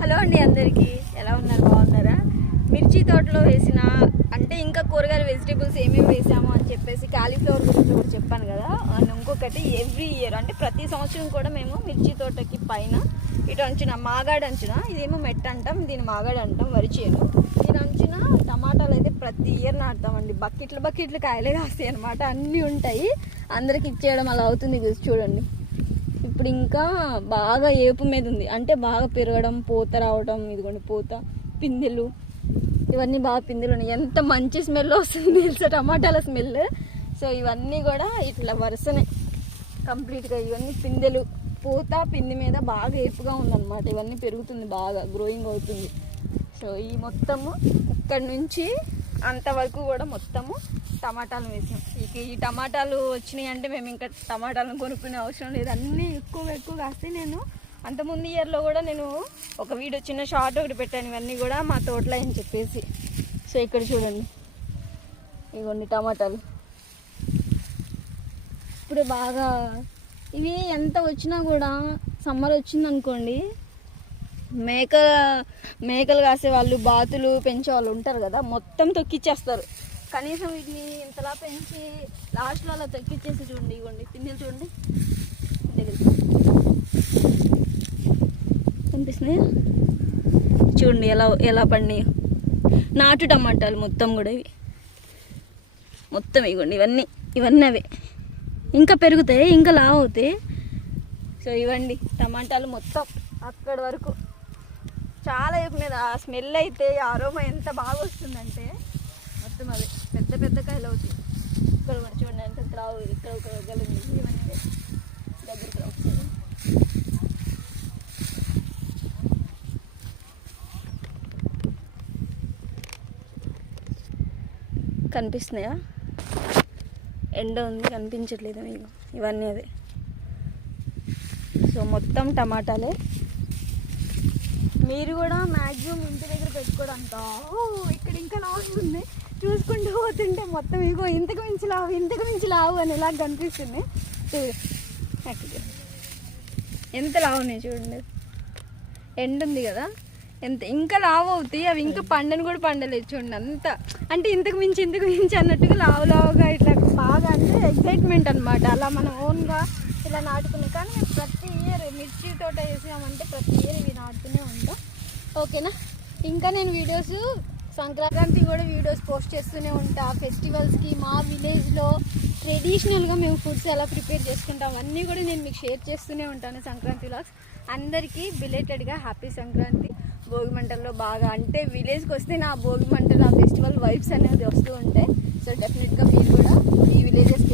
Hello అండి, అందరికీ ఎలా ఉన్నారు? బాగున్నారా? మిర్చి తోటలో వేసిన అంటే ఇంకా కూరగాయలు వెజిటేబుల్స్ ఏమేమి వేసాము అని చెప్పేసి కాలీఫ్లవర్ గురించి కూడా చెప్పాను కదా. అండ్ ఇంకొకటి ఎవ్రీ ఇయర్ అంటే ప్రతి సంవత్సరం కూడా మేము మిర్చి తోటకి పైన ఇటు అంచున మాగాడు అంచున, ఇదేమో మెట్ట అంటాం, దీన్ని మాగాడు అంటాం, వరి చేను. దీని అంచున టమాటాలు అయితే ప్రతి ఇయర్ నాటుతామండి. బకెట్లు కాయలే కాస్తాయి అనమాట, అన్నీ ఉంటాయి. అందరికి ఇచ్చేయడం అలా అవుతుంది చూడండి. ఇప్పుడు ఇంకా బాగా ఏపు మీద ఉంది, అంటే బాగా పెరగడం, పూత రావడం. ఇదిగోండి పూత, పిందెలు, ఇవన్నీ బాగా పిందెలు ఉన్నాయి. ఎంత మంచి స్మెల్ వస్తుంది తెలుసా, టమాటాల స్మెల్. సో ఇవన్నీ కూడా ఇట్లా వరుసనే కంప్లీట్గా ఇవన్నీ పిందెలు, పూత పిండి మీద బాగా ఏపుగా ఉందన్నమాట. ఇవన్నీ పెరుగుతుంది, బాగా గ్రోయింగ్ అవుతుంది. సో ఈ మొత్తము ఇక్కడ నుంచి అంతవరకు కూడా మొత్తము టమాటాలు వేసాం. ఈ టమాటాలు వచ్చినాయి అంటే మేము ఇంకా టమాటాలను కొనుక్కునే అవసరం లేదు, అన్నీ ఎక్కువ కాస్తాయి. నేను అంతకుముందు ఇయర్లో కూడా నేను ఒక వీడియో చిన్న షార్ట్ ఒకటి పెట్టాను, ఇవన్నీ కూడా మా తోటలో అని చెప్పేసి. సో ఇక్కడ చూడండి, ఇవన్నీ టమాటాలు ఇప్పుడు బాగా ఇవి ఎంత వచ్చినా కూడా సమ్మర్ వచ్చిందనుకోండి, మేకలు కాసే వాళ్ళు, బాతులు పెంచే వాళ్ళు ఉంటారు కదా, మొత్తం తొక్కిచ్చేస్తారు. కనీసం వీటిని ఇంతలా పెంచి లాస్ట్లో అలా తొక్కిచ్చేసి చూడండి. ఇవ్వండి పిందెలు చూడండి, కనిపిస్తున్నాయి చూడండి ఎలా పండినాయి. నాటు టమాటాలు మొత్తం కూడా ఇవి మొత్తం ఇవ్వండి, ఇవన్నీ అవే ఇంకా పెరుగుతాయి, ఇంకా లావు అవుతాయి. సో ఇవ్వండి టమాటాలు మొత్తం అక్కడి వరకు చాలా మీద. ఆ స్మెల్ అయితే, ఆరోమా ఎంత బాగా వస్తుందంటే మొత్తం అవి పెద్ద కాయలు అవుతాయి. ఇక్కడ చూడండి ఎంత రావు, ఇక్కడ ఒక గలింది, ఇవన్నీ దగ్గరికి రావు. కనిపిస్తున్నాయా? ఎండ ఉంది కనిపించట్లేదు మీకు. ఇవన్నీ అదే. సో మొత్తం టమాటాలే. మీరు కూడా మ్యాక్సిమం ఇంటి దగ్గర పెట్టుకోవడానికి. ఇక్కడ ఇంకా లావు ఉంది, చూసుకుంటూ పోతుంటే మొత్తం ఇగో ఇంతకు మించి లావు అని ఇలా కనిపిస్తుంది. ఎంత లావు ఉన్నాయి చూడండి, ఎండ ఉంది కదా, ఇంకా లావు అవుతాయి అవి. ఇంకా పండని కూడా పండలేదు చూడండి. అంత అంటే ఇంతకు మించి అన్నట్టుగా లావుగా ఇట్లా బాగా, అంటే ఎక్సైట్మెంట్ అనమాట. అలా మనం ఓన్గా ఇలా నాటుకున్నాం. కానీ మేము ప్రతి ఇయర్ మిర్చి తోట వేసామంటే ప్రతి ఇయర్ ఇవి నాటుతూనే ఉంటాం. ఓకేనా? ఇంకా నేను వీడియోస్ సంక్రాంతి కూడా వీడియోస్ పోస్ట్ చేస్తూనే ఉంటా. ఫెస్టివల్స్కి మా విలేజ్లో ట్రెడిషనల్గా మేము ఫుడ్స్ ఎలా ప్రిపేర్ చేసుకుంటాం అన్నీ కూడా నేను మీకు షేర్ చేస్తూనే ఉంటాను. సంక్రాంతి వ్లాగ్స్. అందరికీ బిలేటెడ్గా హ్యాపీ సంక్రాంతి. భోగి మంటల్లో బాగా, అంటే విలేజ్కి వస్తే నా భోగి మంటలు, ఆ ఫెస్టివల్ వైబ్స్ అనేది వస్తూ ఉంటాయి. సో డెఫినెట్గా మీరు కూడా ఈ విలేజెస్